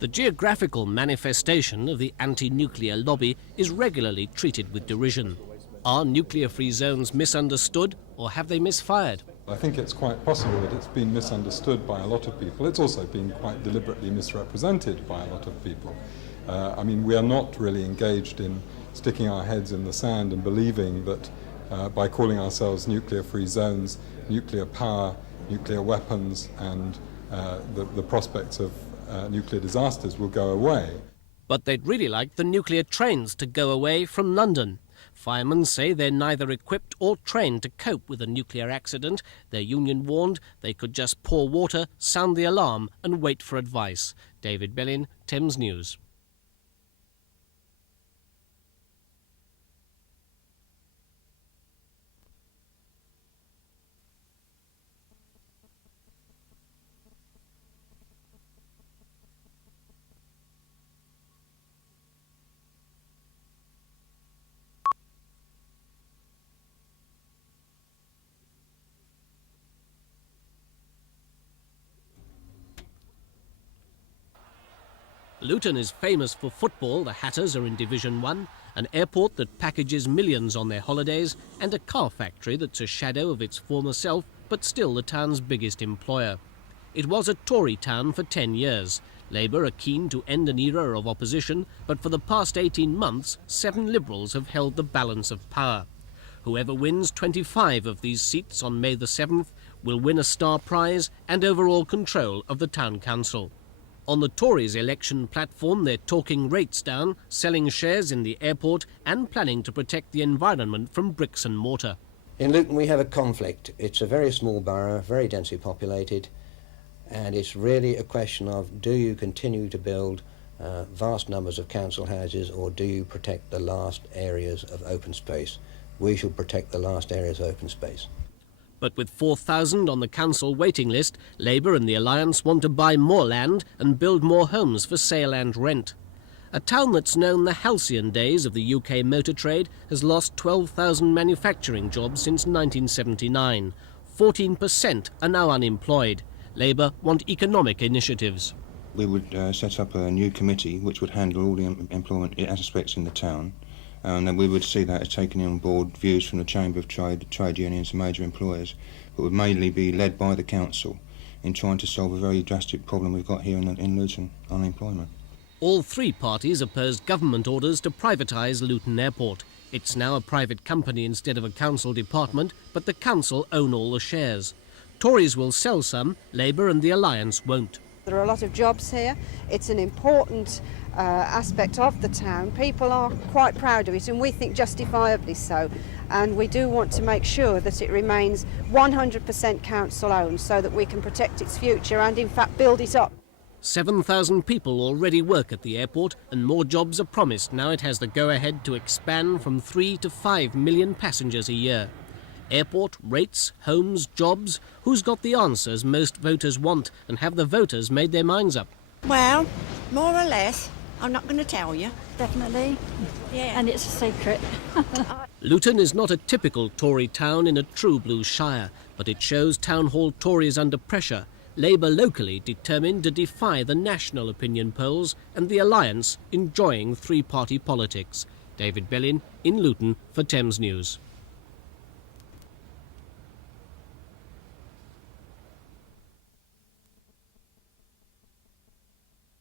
The geographical manifestation of the anti-nuclear lobby is regularly treated with derision. Are nuclear-free zones misunderstood, or have they misfired? I think it's quite possible that it's been misunderstood by a lot of people. It's also been quite deliberately misrepresented by a lot of people. I mean, we are not really engaged in sticking our heads in the sand and believing that by calling ourselves nuclear-free zones, nuclear power, nuclear weapons and the prospects of nuclear disasters will go away. But they'd really like the nuclear trains to go away from London. Firemen say they're neither equipped or trained to cope with a nuclear accident. Their union warned they could just pour water, sound the alarm and wait for advice. David Bellin, Thames News. Luton is famous for football. The Hatters are in Division 1, an airport that packages millions on their holidays, and a car factory that's a shadow of its former self, but still the town's biggest employer. It was a Tory town for 10 years. Labour are keen to end an era of opposition, but for the past 18 months, 7 Liberals have held the balance of power. Whoever wins 25 of these seats on May the 7th will win a Star Prize and overall control of the town council. On the Tories' election platform, they're talking rates down, selling shares in the airport and planning to protect the environment from bricks and mortar. In Luton we have a conflict. It's a very small borough, very densely populated, and it's really a question of, do you continue to build vast numbers of council houses, or do you protect the last areas of open space? We should protect the last areas of open space. But with 4,000 on the council waiting list, Labour and the Alliance want to buy more land and build more homes for sale and rent. A town that's known the halcyon days of the UK motor trade has lost 12,000 manufacturing jobs since 1979. 14% are now unemployed. Labour want economic initiatives. We would set up a new committee which would handle all the employment aspects in the town. And then we would see that as taking on board views from the Chamber of Trade, trade unions and major employers, but would mainly be led by the council in trying to solve a very drastic problem we've got here in Luton, unemployment. All 3 parties opposed government orders to privatise Luton Airport. It's now a private company instead of a council department, but the council own all the shares. Tories will sell some, Labour and the Alliance won't. There are a lot of jobs here. It's an important aspect of the town. People are quite proud of it, and we think justifiably so. And we do want to make sure that it remains 100% council owned so that we can protect its future and in fact build it up. 7,000 people already work at the airport, and more jobs are promised now it has the go-ahead to expand from 3 to 5 million passengers a year. Airport, rates, homes, jobs. Who's got the answers most voters want, and have the voters made their minds up? Well, more or less. I'm not going to tell you. Definitely. Yeah. And it's a secret. Luton is not a typical Tory town in a true blue shire, but it shows town hall Tories under pressure. Labour locally determined to defy the national opinion polls, and the Alliance enjoying 3-party politics. David Bellin in Luton for Thames News.